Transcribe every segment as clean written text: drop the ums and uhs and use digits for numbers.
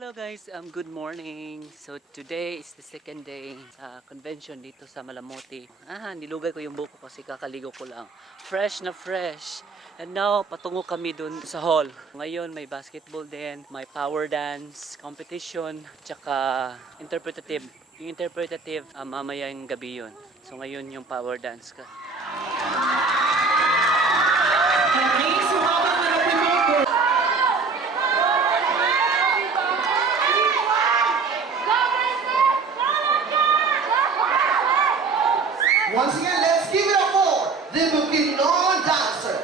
Hello guys, good morning. So today is the second day sa convention dito sa Malamuti. Nilugay ko yung buko kasi kakaligo ko lang. Fresh na fresh. And now, patungo kami dun sa hall. Ngayon may basketball din, may power dance competition, tsaka interpretative. Yung interpretative, mamaya yung gabi yun. So ngayon yung power dance ka. Once again, let's give it up for the Bukidnon dancer.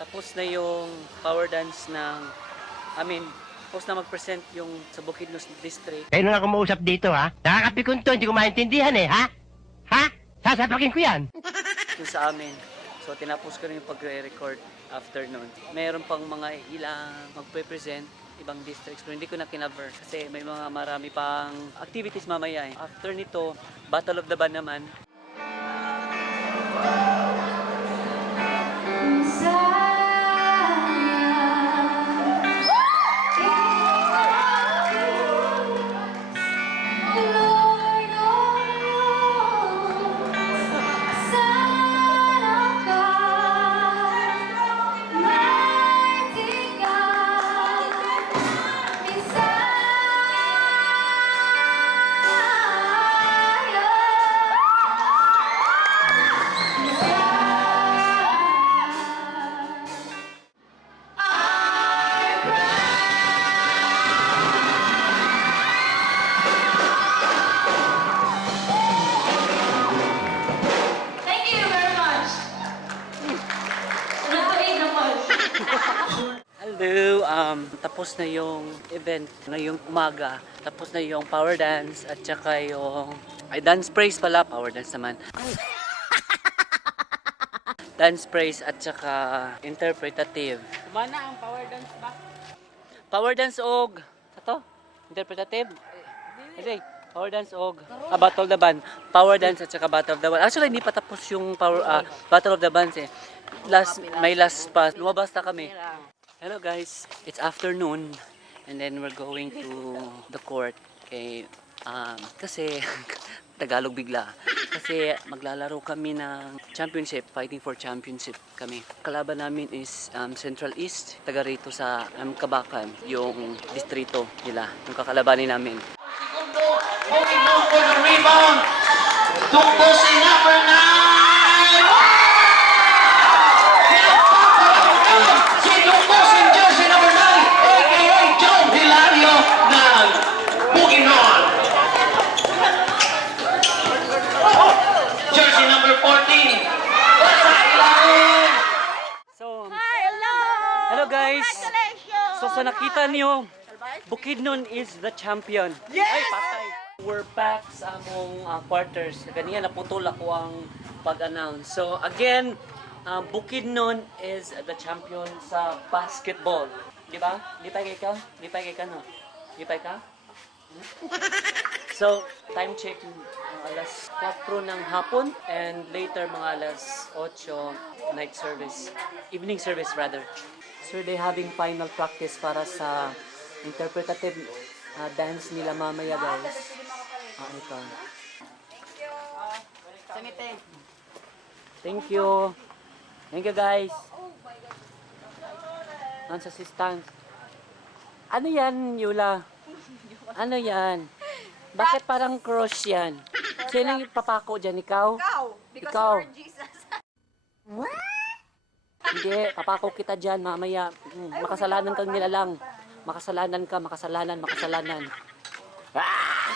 Tapos na yung power dance ng, tapos na mag-present yung sa Bukidnon District. Kayo na ako mausap dito, ha? Nakakapikon to, hindi ko maintindihan eh, ha? Ha? Sasapakin ko yan. Yung sa amin. So tinapos ko rin yung pagre-record after nun. Meron pang mga ilang magpe-present ibang districts pero hindi ko na kinaver kasi may mga marami pang activities mamaya eh. After nito, Battle of the Band naman. Hello, tapos na yung event ngayong umaga. Tapos na yung power dance at saka yung dance praise pala, power dance naman. Dance praise at saka interpretative. Mana ang power dance ba? Power dance og ato, interpretative. Hindi, power dance og Battle of the Band. Power dance at saka Battle of the Band. Actually hindi pa tapos yung Battle of the Bands eh. May last pa. Lumabas na kami. Hello guys, it's afternoon and then we're going to the court kasi Tagalog bigla. Kasi maglalaro kami ng championship, fighting for championship kami. Kalaban namin is Central East, taga rito sa Kabakan, yung distrito nila, yung kakalabanin namin. Segundo, moving on for the rebound. Tukbo si number 9. Si Tukbo si jersey number 9, a.k.a. John Hilario ng Bukidnon. Jersey number 14. Sa ilalim. So, hello guys! So sa nakita niyo, Bukidnon is the champion. Yes! Ay, patay! We're back sa among quarters. Ganyan, naputol ako ang pag-announce. So again, Bukidnon is the champion sa basketball. Di ba? Lipay ka? Lipay ka no? Lipay ka? So, time check alas 4 ng hapon and later mga alas 8 night service. Evening service rather. So they having final practice para sa interpretative dance nila mamaya guys. Ito. Thank you. Thank you guys. Nasa assistance. Ano yan, Yula? Ano yan? Bakit parang cross yan? Sino yung papako dyan? Ikaw? Because Ikaw. you are Jesus. Hindi, papako kita dyan mamaya. Makasalanan kang nilalang. Makasalanan ka, makasalanan. Ah!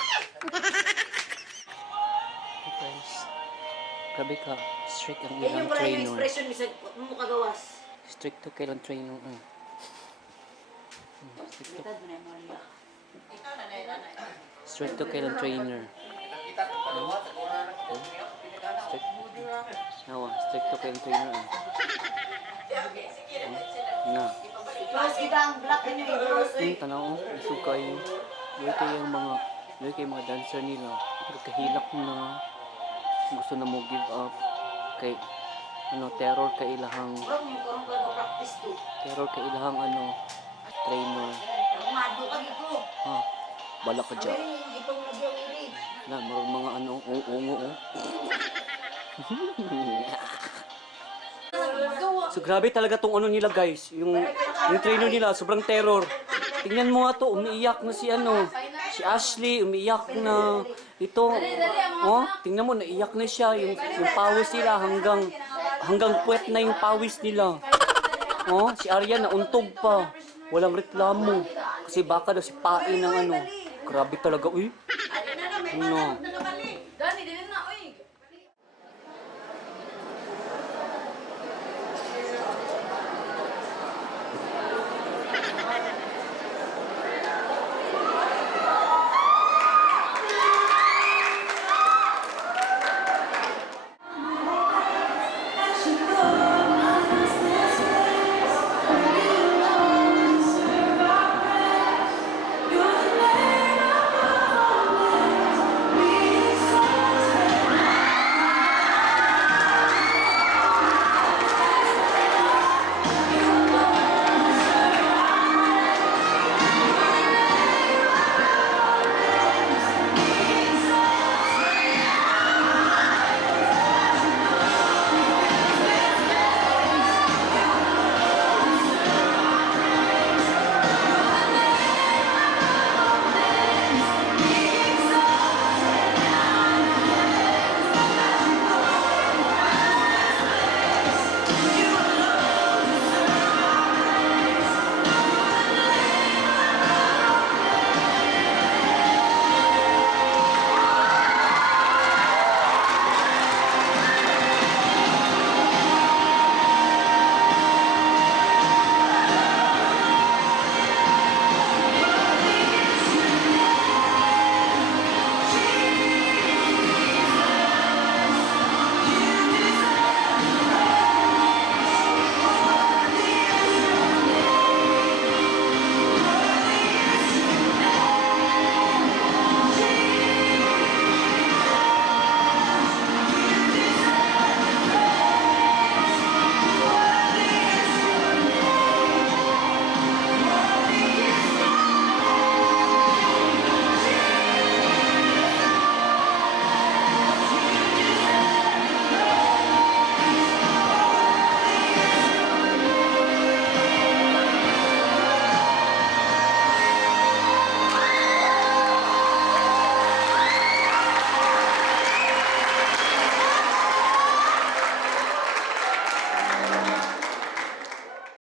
Hey guys, grabe ka. Strict ang ilang trainer. mo kagawas. Strict to kailang trainer. Strict to. Strict to kailang trainer. Strict. Nawa, strict to kailang trainer. Na. Plus, kita ang black and white. Tanaw, isukay. Doy kay mga dancer nila. Nagkahilak na. Gusto na mo give up. Kay, terror kay ilahang, trainer. Mado ka dito. Ha, bala ka dyan. Itong nagyang iri. Na, marong mga ungo. So grabe talaga tong ano nila guys, yung trainer nila, sobrang terror. Tingnan mo nga to, umiiyak na si Ashley, umiiyak na. Ito, tingnan mo, naiyak na siya, yung pawis nila hanggang puwet na yung pawis nila. Si Arya nauntog pa, walang reklamo. Kasi baka daw si Pain ng ano. Grabe talaga, uy. Ano?